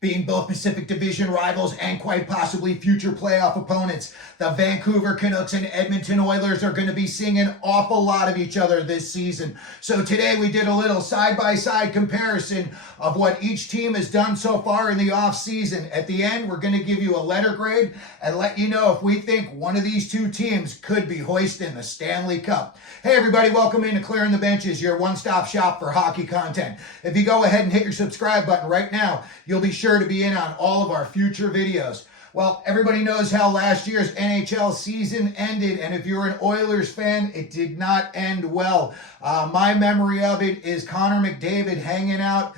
Being both Pacific Division rivals and quite possibly future playoff opponents, the Vancouver Canucks and Edmonton Oilers are going to be seeing an awful lot of each other this season. So today we did a little side-by-side comparison of what each team has done so far in the offseason. At the end, we're going to give you a letter grade and let you know if we think one of these two teams could be hoisting the Stanley Cup. Hey everybody, welcome into Clearing the Benches, your one-stop shop for hockey content. If you go ahead and hit your subscribe button right now, you'll be sure to be in on all of our future videos. Well, everybody knows how last year's NHL season ended, and if you're an Oilers fan, it did not end well. My memory of it is Connor McDavid hanging out,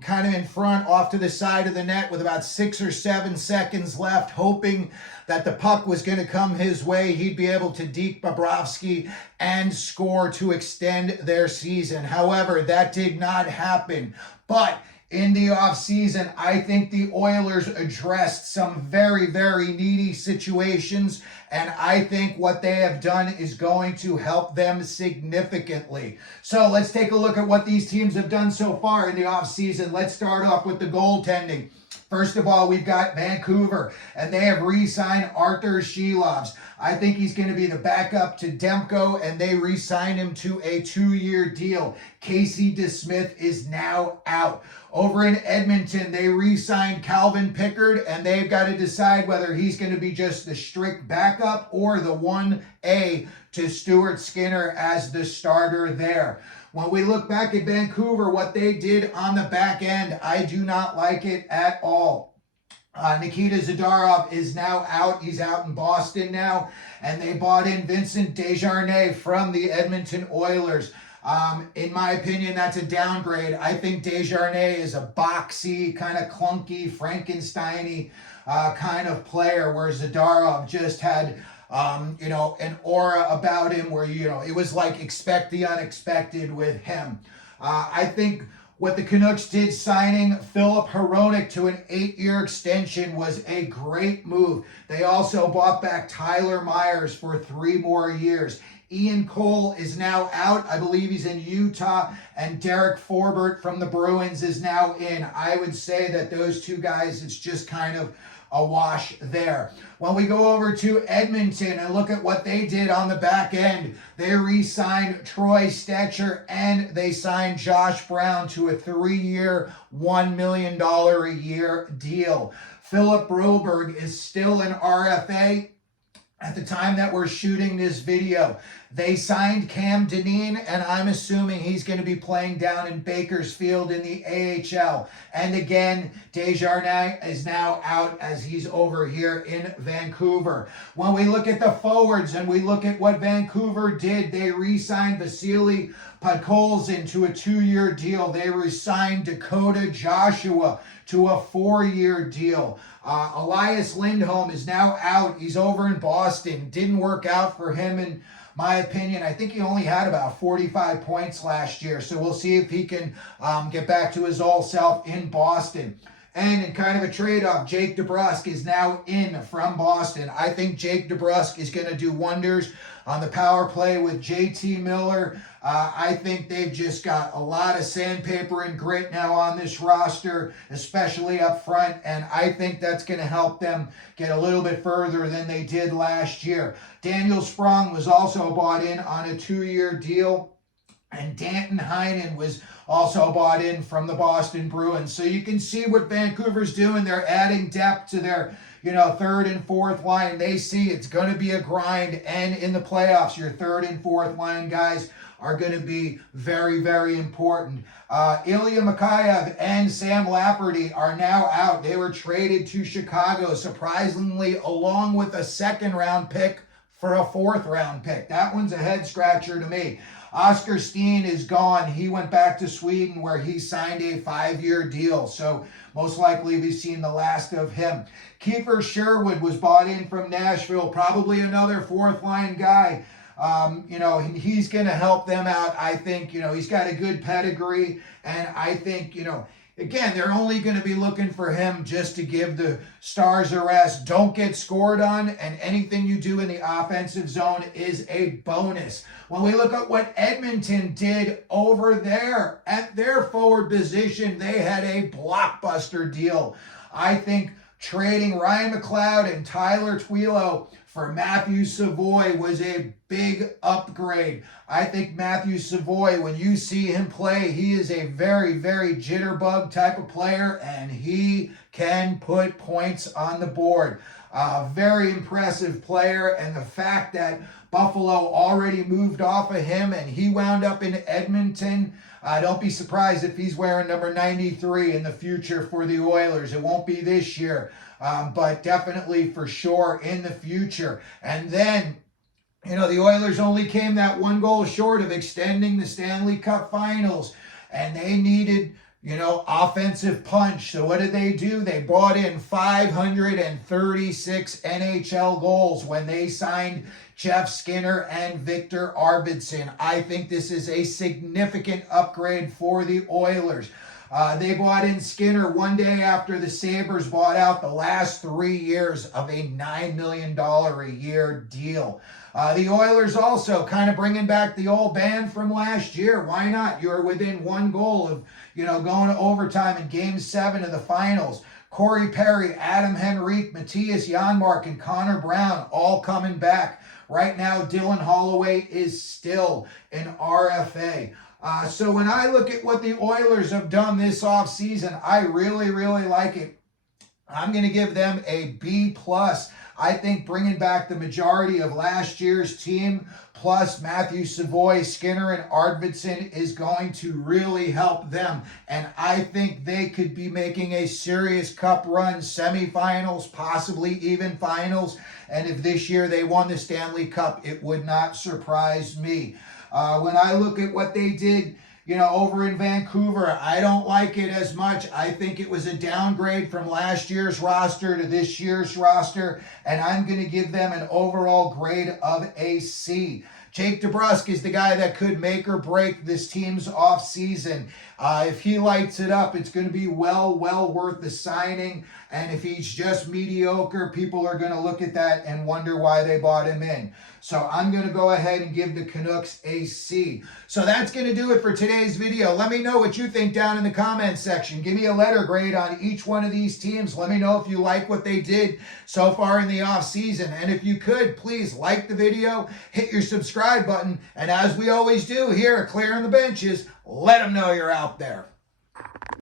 kind of in front off to the side of the net with about 6 or 7 seconds left, hoping that the puck was going to come his way. He'd be able to deke Bobrovsky and score to extend their season. However, that did not happen. But in the offseason, I think the Oilers addressed some very, very needy situations, and I think what they have done is going to help them significantly. So let's take a look at what these teams have done so far in the offseason. Let's start off with the goaltending. First of all, we've got Vancouver, and they have re-signed Arthur Shelovs. I think he's going to be the backup to Demko, and they re-signed him to a 2-year deal. Casey DeSmith is now out. Over in Edmonton, they re-signed Calvin Pickard, and they've got to decide whether he's going to be just the strict backup or the 1A to Stuart Skinner as the starter there. When we look back at Vancouver, what they did on the back end, I do not like it at all. Nikita Zadarov is now out. He's out in Boston now. And they bought in Vincent Desharnais from the Edmonton Oilers. In my opinion, that's a downgrade. I think Desharnais is a boxy, kind of clunky, Frankenstein-y kind of player, where Zadarov just had an aura about him where, it was like expect the unexpected with him. I think what the Canucks did signing Philip Hronek to an 8-year extension was a great move. They also bought back Tyler Myers for 3 more years. Ian Cole is now out. I believe he's in Utah. And Derek Forbort from the Bruins is now in. I would say that those two guys, it's just kind of a wash there. When we go over to Edmonton and look at what they did on the back end, they re-signed Troy Stecher and they signed Josh Brown to a 3-year, $1 million a year deal. Philip Broberg is still an RFA. At the time that we're shooting this video, they signed Cam Dineen, and I'm assuming he's going to be playing down in Bakersfield in the AHL. And again, Desharnais is now out as he's over here in Vancouver. When we look at the forwards and we look at what Vancouver did, they re-signed Vasily Podkolzin to a 2-year deal. They re-signed Dakota Joshua to a 4-year deal. Elias Lindholm is now out. He's over in Boston. Didn't work out for him in my opinion. I think he only had about 45 points last year. So we'll see if he can get back to his old self in Boston. And in kind of a trade-off, Jake DeBrusk is now in from Boston. I think Jake DeBrusk is going to do wonders on the power play with JT Miller. I think they've just got a lot of sandpaper and grit now on this roster, especially up front, and I think that's going to help them get a little bit further than they did last year. Daniel Sprong was also bought in on a 2-year deal, and Danton Heinen was also bought in from the Boston Bruins. So you can see what Vancouver's doing. They're adding depth to their third and fourth line. They see it's going to be a grind, and in the playoffs, your third and fourth line guys are going to be very, very important. Ilya Mikayev and Sam Lafferty are now out. They were traded to Chicago, surprisingly, along with a 2nd-round pick for a 4th-round pick. That one's a head-scratcher to me. Oscar Steen is gone. He went back to Sweden where he signed a 5-year deal. So most likely we've seen the last of him. Kiefer Sherwood was bought in from Nashville, probably another 4th-line guy. He's going to help them out. I think, he's got a good pedigree, and I think, Again, they're only going to be looking for him just to give the Stars a rest. Don't get scored on, and anything you do in the offensive zone is a bonus. When we look at what Edmonton did over there at their forward position, they had a blockbuster deal. I think trading Ryan McLeod and Tyler Twilo for Matthew Savoy was a big upgrade. I think Matthew Savoy, when you see him play, he is a very, very jitterbug type of player, and he can put points on the board. Very impressive player, and the fact that Buffalo already moved off of him and he wound up in Edmonton, don't be surprised if he's wearing number 93 in the future for the Oilers. It won't be this year, but definitely for sure in the future. And then, you know, the Oilers only came that one goal short of extending the Stanley Cup Finals, and they needed, you know, offensive punch. So what did they do? They brought in 536 NHL goals when they signed Jeff Skinner and Viktor Arvidsson. I think this is a significant upgrade for the Oilers. They brought in Skinner one day after the Sabres bought out the last 3 years of a $9 million a year deal. The Oilers also kind of bringing back the old band from last year. Why not? You're within one goal of, you know, going to overtime in Game 7 of the finals. Corey Perry, Adam Henrique, Matthias Janmark, and Connor Brown all coming back. Right now, Dylan Holloway is still in RFA. So when I look at what the Oilers have done this offseason, I really, really like it. I'm going to give them a B+. I think bringing back the majority of last year's team, plus Matthew Savoy, Skinner, and Arvidsson is going to really help them. And I think they could be making a serious cup run, semifinals, possibly even finals. And if this year they won the Stanley Cup, it would not surprise me. When I look at what they did, you know, over in Vancouver, I don't like it as much. I think it was a downgrade from last year's roster to this year's roster, and I'm going to give them an overall grade of a C. Jake DeBrusk is the guy that could make or break this team's offseason. If he lights it up, it's going to be well worth the signing. And if he's just mediocre, people are going to look at that and wonder why they bought him in. So I'm going to go ahead and give the Canucks a C. So that's going to do it for today's video. Let me know what you think down in the comments section. Give me a letter grade on each one of these teams. Let me know if you like what they did so far in the offseason. And if you could, please like the video, hit your subscribe button, and as we always do here at Clearing the Benches, let them know you're out there.